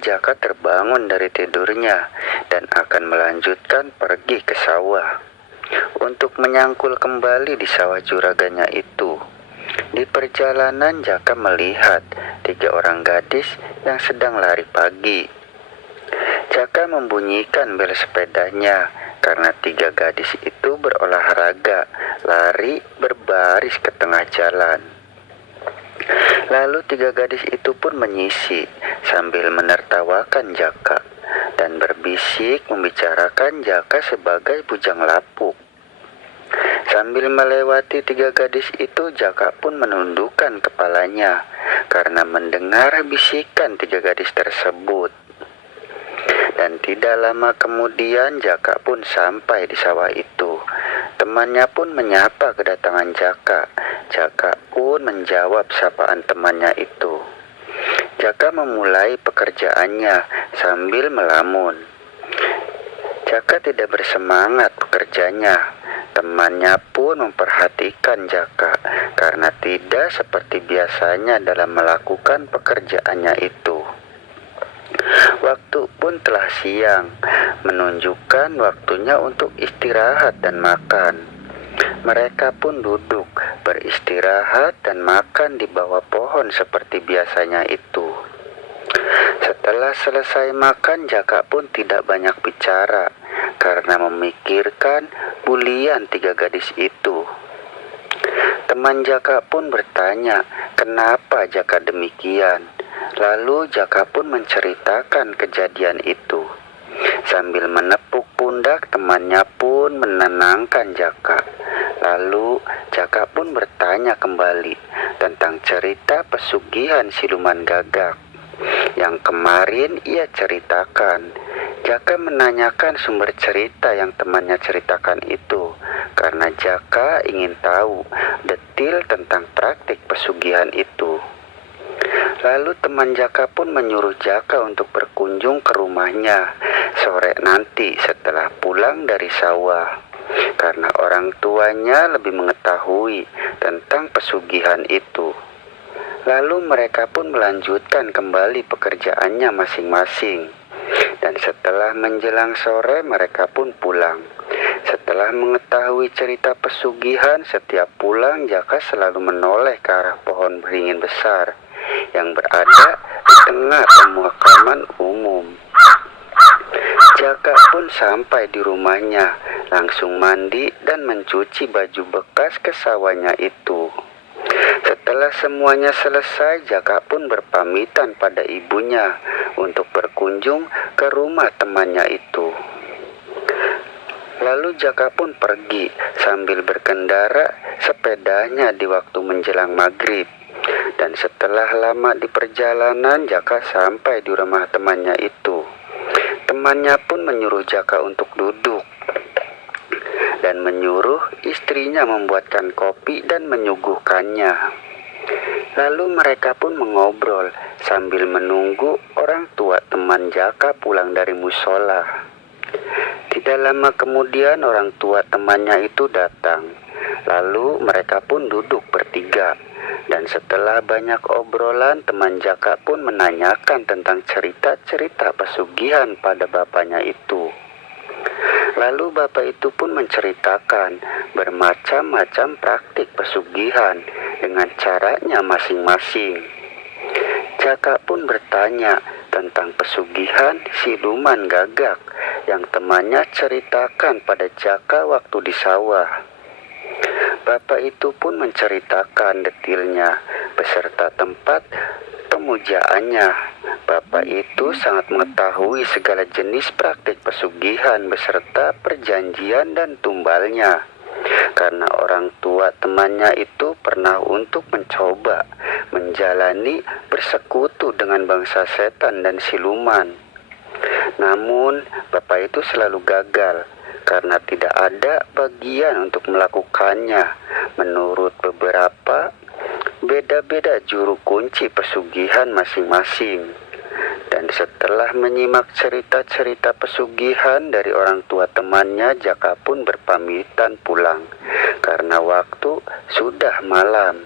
Jaka terbangun dari tidurnya dan akan melanjutkan pergi ke sawah untuk menyangkul kembali di sawah juraganya itu. Di perjalanan Jaka melihat 3 orang gadis yang sedang lari pagi. Jaka membunyikan bel sepedanya karena 3 gadis itu berolahraga lari berbaris ke tengah jalan. Lalu 3 gadis itu pun menyisi sambil menertawakan Jaka dan berbisik membicarakan Jaka sebagai bujang lapuk. Sambil melewati 3 gadis itu, Jaka pun menundukkan kepalanya karena mendengar bisikan 3 gadis tersebut. Dan tidak lama kemudian Jaka pun sampai di sawah itu. Temannya pun menyapa kedatangan Jaka. Jaka pun menjawab sapaan temannya itu. Jaka memulai pekerjaannya sambil melamun. Jaka tidak bersemangat bekerjanya. Temannya pun memperhatikan Jaka karena tidak seperti biasanya dalam melakukan pekerjaannya itu. Waktu pun telah siang, menunjukkan waktunya untuk istirahat dan makan. Mereka pun duduk, beristirahat dan makan di bawah pohon seperti biasanya itu. Setelah selesai makan, Jaka pun tidak banyak bicara karena memikirkan bulian 3 gadis itu. Teman Jaka pun bertanya, kenapa Jaka demikian? Lalu Jaka pun menceritakan kejadian itu. Sambil menepuk pundak, temannya pun menenangkan Jaka. Lalu Jaka pun bertanya kembali tentang cerita pesugihan siluman gagak yang kemarin ia ceritakan. Jaka menanyakan sumber cerita yang temannya ceritakan itu karena Jaka ingin tahu detil tentang praktik pesugihan itu. Lalu teman Jaka pun menyuruh Jaka untuk berkunjung ke rumahnya sore nanti setelah pulang dari sawah, karena orang tuanya lebih mengetahui tentang pesugihan itu. Lalu mereka pun melanjutkan kembali pekerjaannya masing-masing. Dan setelah menjelang sore mereka pun pulang. Setelah mengetahui cerita pesugihan, setiap pulang Jaka selalu menoleh ke arah pohon beringin besar yang berada di tengah pemakaman umum. Jaka pun sampai di rumahnya, langsung mandi dan mencuci baju bekas ke sawahnya itu. Setelah semuanya selesai, Jaka pun berpamitan pada ibunya untuk berkunjung ke rumah temannya itu. Lalu Jaka pun pergi sambil berkendara sepedanya di waktu menjelang maghrib. Dan setelah lama di perjalanan, Jaka sampai di rumah temannya itu. Temannya pun menyuruh Jaka untuk duduk dan menyuruh istrinya membuatkan kopi dan menyuguhkannya. Lalu mereka pun mengobrol sambil menunggu orang tua teman Jaka pulang dari musola. Tidak lama kemudian orang tua temannya itu datang. Lalu mereka pun duduk bertiga. Dan setelah banyak obrolan, teman Jaka pun menanyakan tentang cerita-cerita pesugihan pada bapaknya itu. Lalu bapak itu pun menceritakan bermacam-macam praktik pesugihan dengan caranya masing-masing. Jaka pun bertanya tentang pesugihan siluman gagak yang temannya ceritakan pada Jaka waktu di sawah. Bapak itu pun menceritakan detilnya beserta tempat pemujaannya. Bapak itu sangat mengetahui segala jenis praktik pesugihan beserta perjanjian dan tumbalnya. Karena orang tua temannya itu pernah untuk mencoba menjalani bersekutu dengan bangsa setan dan siluman. Namun bapak itu selalu gagal karena tidak ada bagian untuk melakukannya. Menurut beberapa, beda-beda juru kunci pesugihan masing-masing. Dan setelah menyimak cerita-cerita pesugihan dari orang tua temannya, Jaka pun berpamitan pulang karena waktu sudah malam.